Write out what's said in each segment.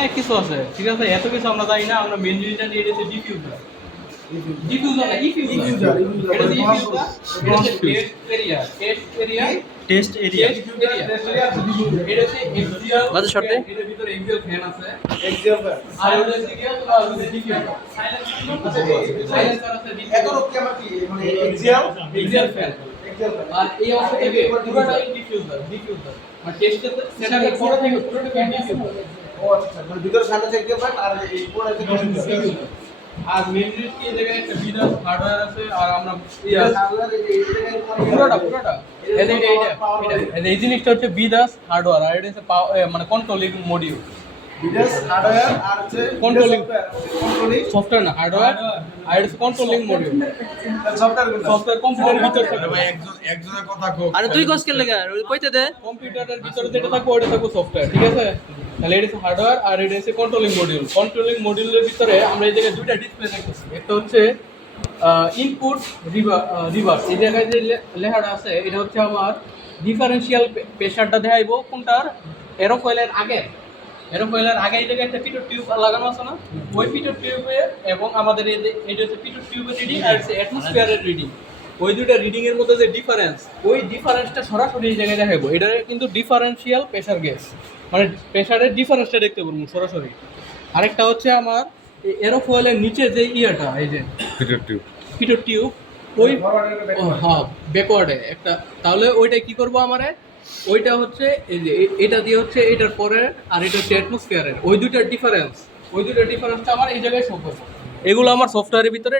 অনেক কিছু আছে, ঠিক আছে? এত কিছু আমরা জানি না, আমরা মেন জিনিসটা নিয়ে এসেছি ডিফিউজার। ডিফিউজার না, ইফিউজার। এটা হচ্ছে ইফিউজার, এটা হচ্ছে টেস্ট এরিয়া। এটা হচ্ছে এক্সিয়াল, বাজে শর্তে এটার ভিতরে এক্সিয়াল ফ্যান আছে, আর আর ওটা হচ্ছে কি তোমার ডিফিউজার। সাইলেন্সার আছে, এত লোক কি আমার কি মানে এক্সিয়াল এক্সিয়াল ফ্যান। এক্সিয়াল আর এই অংশ থেকে পুরোটাই ডিফিউজার। মানে টেস্টের সেটাকে পরে থেকে পুরোটাই ডিফিউজার। ও আচ্ছা, মানে ভিতরে সামনে থেকে এক্সিয়াল আর এই পুরো একটা ডিফিউজার। আর মেন জিনিস কি, এই জায়গায় একটা বিদাস হার্ডওয়্যার আছে, আর আমরা পুরোটা এই জিনিসটা হচ্ছে বিদাস হার্ডওয়্যার, আর এটা হচ্ছে মানে কন্ট্রোলিং মডিউল। বিদেশ হার্ডওয়্যার আর হচ্ছে কন্ট্রোলিং সফটওয়্যার সফটওয়্যার না, হার্ডওয়্যার, আর এটা হচ্ছে কন্ট্রোলিং মডিউল। সফটওয়্যার কম্পিউটারের ভিতরে থাকে। ভাই একজনের কথা কো। আরে তুই কস কে লাগা কইতে দে কম্পিউটারের ভিতরে যেটা থাকবে ওটা থাকবে সফটওয়্যার, ঠিক আছে? তাহলে এটা হচ্ছে হার্ডওয়্যার আর এটা হচ্ছে কন্ট্রোলিং মডিউল। কন্ট্রোলিং মডিউলের ভিতরে আমরা এই জায়গায় দুইটা ডিসপ্লে দেখতেছি। একটা হচ্ছে ইনপুট রিভার্স। এই জায়গায় যে লেখাটা আছে এটা হচ্ছে আমার ডিফারেন্সিয়াল প্রেসারটা দেখাইবো কোনটার, এরোফয়েলের আগে। এরোফয়েলের আগে এই জায়গায় একটা পিটোর টিউব লাগানো আছে না, ওই পিটোর টিউবে এবং আমাদের এই যে এটা হচ্ছে পিটোর টিউবের রিডিং আর হচ্ছে অ্যাটমসফিয়ারের রিডিং। ওই দুইটা রিডিং এর মধ্যে যে ডিফারেন্স, ওই ডিফারেন্সটা সরাসরি এই জায়গায় দেখাবো। এটা কিন্তু ডিফারেন্সিয়াল প্রেসার গেজ, মানে প্রেসারের ডিফারেন্সটা দেখতে পারবো সরাসরি। আরেকটা হচ্ছে আমার এরোফয়েলের নিচে যে ইয়েটা, এই যে পিটোর টিউব, ওই হ্যাঁ ব্যাকওয়ার্ডে একটা। তাহলে ওইটা কি করবো আমারে, ওইটা হচ্ছে এই যে এটা দিয়ে হচ্ছে এটার পরে, আর এটা হচ্ছে অ্যাটমসফিয়ারের। ওই দুইটার ডিফারেন্সটা আমার এই জায়গায় শো করবো। এগুলো আমার সফটওয়্যারের ভিতরে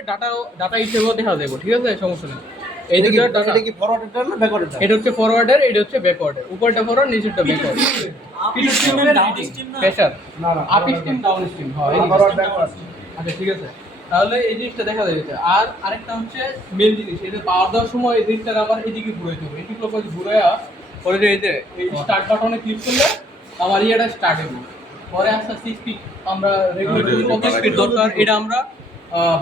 ডাটা হিসেবেও দেখা যাবে, ঠিক আছে? সমস্যা নেই। এই দুইটা ডাটা, এটা কি ফরওয়ার্ডের না ব্যাকওয়ার্ডের? এটা হচ্ছে ফরওয়ার্ডের, এটা হচ্ছে ব্যাকওয়ার্ডের। উপরটা ফরওয়ার্ড, নিচেরটা ব্যাকওয়ার্ড। পিটোর টিউবের reading pressure, up steam down steam, হয় ফরওয়ার্ড ব্যাকওয়ার্ড। আচ্ছা ঠিক আছে। তাহলে এই জিনিসটা দেখা যাচ্ছে। আর আরেকটা হচ্ছে মেন জিনিস, এই যে পাওয়ার দেওয়ার সময় এই জিনিসটা আবার এদিকে ঘুরাইতে হবে। এদিকে ঘুরাইয়া পরে যে এই যে এই স্টার্ট বাটনে ক্লিক করলে আমার ইয়েটা স্টার্ট হবে। পরে আস্তে আস্তে স্পিড আমরা রেগুলেটরি কত স্পিড দরকার এটা আমরা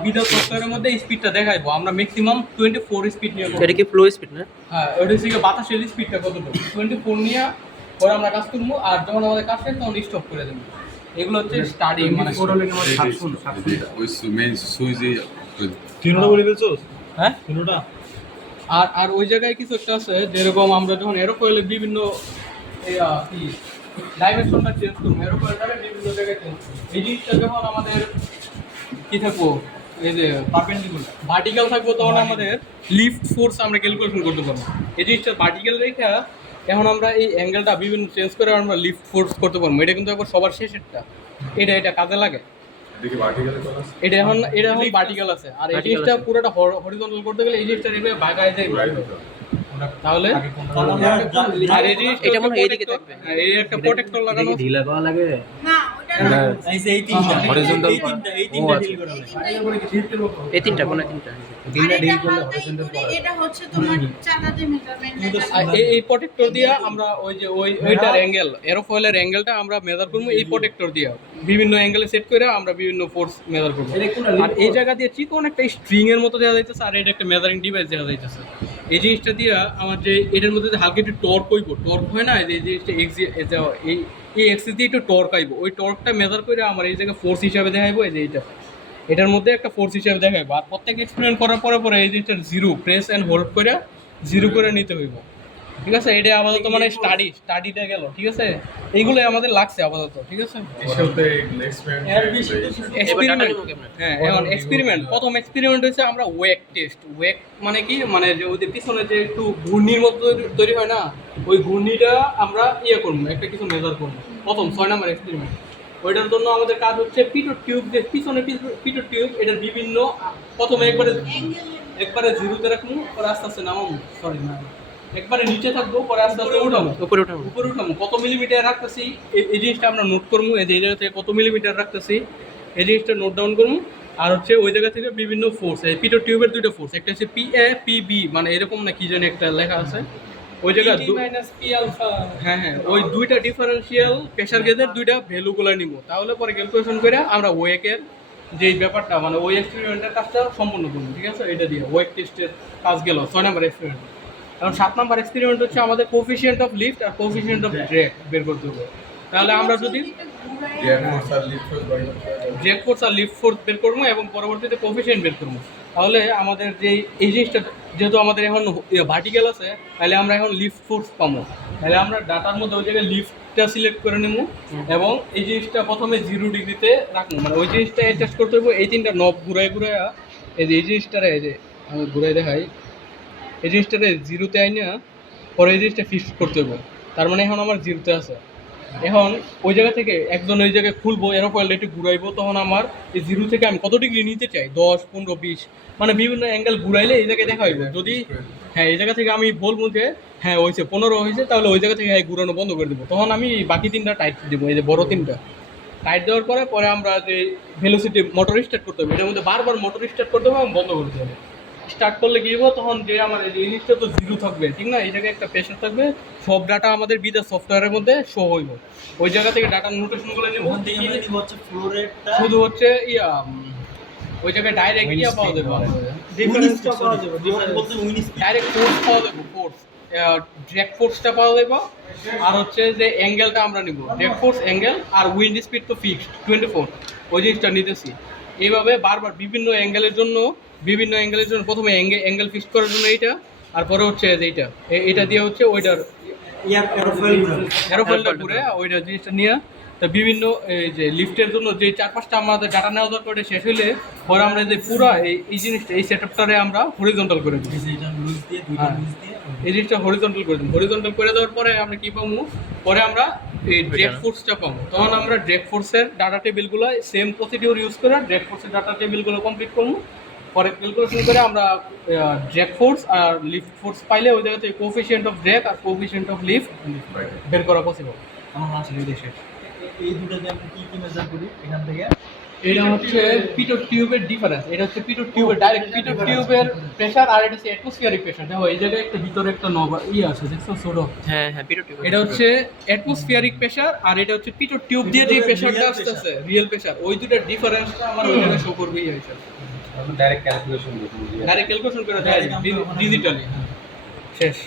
বিদ্যুৎ সফটওয়্যারের মধ্যে স্পিডটা দেখাইবো। আমরা ম্যাক্সিমাম 24 স্পিড নিয়ে করব। এটা কি ফ্লো স্পিড না? হ্যাঁ, ওটা হচ্ছে বাতাসের স্পিডটা কতটুকু, 24 নিয়ে পরে আমরা কাজ করবো। আর যখন আমাদের কাজ শেষ তখন স্টপ করে দেবো। এগুলো হচ্ছে স্টাডি, মানে ওই মেইন সুইচে তিনটা বলে ফেলছোস? হ্যাঁ। তিনটা আর ওই জায়গায় কিছু একটা আছে, যেরকম আমরা যখন এরোফয়েলের বিভিন্ন কি ডাইমেনশনটা চেঞ্জ করবো, এরোফয়েলটাকে বিভিন্ন জায়গায় চেঞ্জ করবো। এই জিনিসটা যখন আমাদের কি থাকবো, এই যে পারপেন্ডিকুলার ভার্টিক্যাল থাকবো, তখন আমাদের লিফট ফোর্স আমরা ক্যালকুলেশন করতে পারবো। এই জিনিসটা ভার্টিক্যাল রেখে এখন আমরা এই অ্যাঙ্গেলটা বিভিন্ন চেঞ্জ করে আমরা লিফট ফোর্স করতে পারবো। এটা কিন্তু একবার সবার শেষেরটা, এটা কাজে লাগে। এটা এখন ভার্টিক্যাল আছে, আর এই জিনিসটা পুরোটা হরিজন্টাল করতে গেলে এই জিনিসটা এভাবে বাঁকায় যায়। তাহলে আর এই জিনিসটা এটা মনে হয় এইদিকে থাকবে। এই একটা প্রোটেক্টর লাগানো আছে। ঢিলা করা লাগে না ওটা না, এই তিনটা Horizontal এই তিনটা ঢিল করা লাগে এই তিনটা কোন তিনটা? তিনটা আর ঢিল এটা করলে হালকা horizontal করে, করা এটা হচ্ছে তোমার চাঁদাতে মেজারমেন্ট। আর এই প্রোটেক্টর দিয়ে আমরা ওই যে ওইটার অ্যাঙ্গেল, এরোফয়েলের অ্যাঙ্গেলটা আমরা মেজার করবো এই প্রোটেক্টর দিয়ে। বিভিন্ন অ্যাঙ্গেলে সেট করে আমরা বিভিন্ন ফোর্স মেজার করবো। আর এই জায়গা দিয়ে চিকন একটা স্ট্রিং এর মতো দেওয়া যাইতেছে, আর এটা একটা মেজারিং ডিভাইস দেওয়া যাইতেছে। এই জিনিসটা দিয়ে আমার যে এটার মধ্যে যে হালকা একটু টর্ক হইব, টর্ক হয় না, এই জিনিসটা এই এক্সিস দিয়ে একটু টর্ক আইব, ওই টর্কটা মেজার করে আমার এই জায়গায় ফোর্স হিসাবে দেখাইবো। এই যে এটার মধ্যে একটা ফোর্স হিসাবে দেখাইবো। আর প্রত্যেক এক্সপেরিমেন্ট করার পরে এই জিনিসটা জিরো প্রেস অ্যান্ড হোল্ড করে জিরো করে নিতে হইব, ঠিক আছে? এটা আপাতত মানে স্টাডিটা গেল, ঠিক আছে? এইগুলোই আমাদের লাগছে আপাতত, ঠিক আছে? এক্সপেরিমেন্ট, হ্যাঁ এখন এক্সপেরিমেন্ট, প্রথম এক্সপেরিমেন্ট হচ্ছে আমরা ওয়েক টেস্ট। ওয়েক মানে কি, মানে যে ওদের পিছনে যে একটু ঘূর্ণির মতো তৈরি হয় না, ওই ঘূর্ণিটা আমরা করবো, একটা কিছু মেজার করবো। প্রথম 6 নম্বর এক্সপেরিমেন্ট। ওইটার জন্য আমাদের কাজ হচ্ছে পিটোর টিউব, যে পিছনে পিটোর টিউব, এটার বিভিন্ন প্রথমে একবারে জিরোতে রাখবো, পরে আস্তে আস্তে নামাবো, সরি না একবারে নিচে থাকবো, পরে আস্তে আস্তে উপরে উঠাবো। কত মিলিমিটার রাখতেছি এই জিনিসটা আমরা নোট করবো। এই জায়গা থেকে কত মিলিমিটার রাখতেছি এই জিনিসটা নোট ডাউন করবো। আর হচ্ছে ওই জায়গা থেকে বিভিন্ন ফোর্স, এই পিটোর টিউবের দুইটা ফোর্স, একটা হচ্ছে PA PB, মানে এরকম না কি জানি একটা লেখা আছে ওই জায়গা, হ্যাঁ ওই দুইটা ডিফারেন্সিয়াল প্রেসার গেজের দুইটা ভ্যালুগুলো নিব। তাহলে পরে ক্যালকুলেশন করে আমরা ওয়েকের যেই ব্যাপারটা, মানে ওই এক্সপেরিমেন্টের কাজটা সম্পূর্ণ করবো, ঠিক আছে? এটা দিয়ে ওয়েক টেস্টের কাজ গেল 6 নম্বর এক্সপেরিমেন্ট। কারণ 7 নম্বর এক্সপেরিমেন্ট হচ্ছে আমাদের কোফিশিয়েন্ট অফ লিফট আর কোফিশিয়েন্ট অফ ড্র্যাগ বের করতে হবে। তাহলে আমরা যদি গ্র্যান্ড ফোর্স আর লিফট ফোর্স বাইক ড্র্যাগ ফোর্স আর লিফট ফোর্স বের করবো এবং পরবর্তীতে কোফিশিয়েন্ট বের করবো। তাহলে আমাদের যে এই জিনিসটা যেহেতু আমাদের এখন ভার্টিক্যাল আছে, তাহলে আমরা এখন লিফট ফোর্স পাবো। তাহলে আমরা ডাটার মধ্যে ওই জায়গায় লিফটটা সিলেক্ট করে নেবো এবং এই জিনিসটা প্রথমে 0 ডিগ্রিতে রাখবো, মানে ওই জিনিসটা অ্যাডজাস্ট করতে হবে। এই 3টা নব ঘুরাই এই যে এই জিনিসটারে এই যে আমি ঘুরাই দেখাই, এই জিনিসটারে 0-তে আইনা পরে এই জিনিসটা ফিক্স করতে হবে। তার মানে এখন আমার 0-তে আছে। এখন ওই জায়গা থেকে একজন ওই জায়গায় খুলবো, এরোফয়েলটা একটু ঘুরাইবো, তখন আমার এই 0 থেকে আমি কত ডিগ্রি নিতে চাই, 10, 15, 20, মানে বিভিন্ন অ্যাঙ্গেল ঘুরাইলে এই জায়গায় দেখা হইব। যদি হ্যাঁ এই জায়গা থেকে আমি বলবো যে হ্যাঁ হয়েছে 15 হয়েছে, তাহলে ওই জায়গা থেকে ঘুরানো বন্ধ করে দেবো। তখন আমি বাকি 3টা টাইট দেবো, এই যে বড় 3টা টাইট দেওয়ার পরে আমরা যে ভেলোসিটি মোটর স্টার্ট করতে হবে, এটার মধ্যে বারবার মোটর স্টার্ট করতে হবে এবং বন্ধ করতে হবে। স্টার্ট করলে কি হবো, তখন যে আমার এই জিনিসটা তো 0 থাকবে, ঠিক না? এই জায়গায় একটা প্রেশার থাকবে, সব ডাটা আমাদের বিদার সফটওয়্যারের মধ্যে শো হইব। ওই জায়গা থেকে ডাটা নোটেশনগুলো নেব, ওখান থেকে আমরা নিব হচ্ছে ফ্লো রেটটা, শুধু হচ্ছে ওই জায়গায় ডাইরেক্ট পাওয়া যাবে, ডিফারেন্সটা পাওয়া যাবে। ডিফারেন্স বলতে উইন্ড স্পিড, ডাইরেক্ট ফোর্স পাওয়া যাবে, ফোর্স ড্র্যাগ ফোর্সটা পাওয়া যাবে। আর হচ্ছে যে অ্যাঙ্গেলটা আমরা নিব, ড্র্যাগ ফোর্স, অ্যাঙ্গেল আর উইন্ড স্পিড তো ফিক্সড 24, ওই জিনিসটা নিতেছি। এইভাবে বারবার বিভিন্ন অ্যাঙ্গেলের জন্য প্রথমে অ্যাঙ্গেল ফিক্স করার জন্য এইটা, আর পরে হচ্ছে যে এইটা দিয়ে হচ্ছে ওইটার এরোফয়েলটা ঘুরে ওইটা জিনিসটা নিয়ে তা বিভিন্ন এই যে লিফটের জন্য যে 4-5টা আমাদের ডাটা নেওয়া দরকার, ওটা শেষ হইলে পরে আমরা যে পুরো এই জিনিসটা এই সেটআপটারে আমরা হরিজন্টাল করে দিই। এটা লুজ দিয়ে দুইটা হ্যাঁ। লুজ দিয়ে এই জিনিসটা হরিজন্টাল করে দিই। হরিজন্টাল করে দেওয়ার পরে আমরা কি পাবো, পরে আমরা এই ড্র্যাগ ফোর্সটা পাবো। তখন আমরা ড্র্যাগ ফোর্সের ডাটা টেবিলগুলো সেম প্রসিডিউর ইউজ করে ড্র্যাগ ফোর্সের ডাটা টেবিলগুলো কমপ্লিট করবো। পরে ক্যালকুলেশন করে আমরা ড্র্যাগ ফোর্স আর লিফট ফোর্স পাইলে ওই জায়গা থেকে কোফিশিয়েন্ট অফ ড্র্যাগ আর কোফিশিয়েন্ট অফ লিফট বের করা পসিবল। আমার আসলে দেশে এই দুটোতে আমরা কি কি মেজার করি এখান থেকে? এটা হচ্ছে পিটোর টিউবের ডিফারেন্স। এটা হচ্ছে পিটোর টিউবের ডাইরেক্ট পিটোর টিউবের প্রেসার, আর এটা হচ্ছে অ্যাটমসফিয়ারিক প্রেসার। দেখো এই জায়গায় একটা ভিতরে একটা নব আছে, দেখছো ছোট? হ্যাঁ হ্যাঁ পিটো টিউব। এটা হচ্ছে অ্যাটমসফিয়ারিক প্রেসার আর এটা হচ্ছে পিটোর টিউব দিয়ে যে প্রেসারটা আসতেছে রিয়েল প্রেসার, ওই দুটার ডিফারেন্সটা আমার ওই জায়গায় শো করবে। এই হিসাবে ডাইরেক্ট ক্যালকুলেশন করতে ডাইরেক্ট ক্যালকুলেশন করে দেয় ডিজিটালি। শেষ।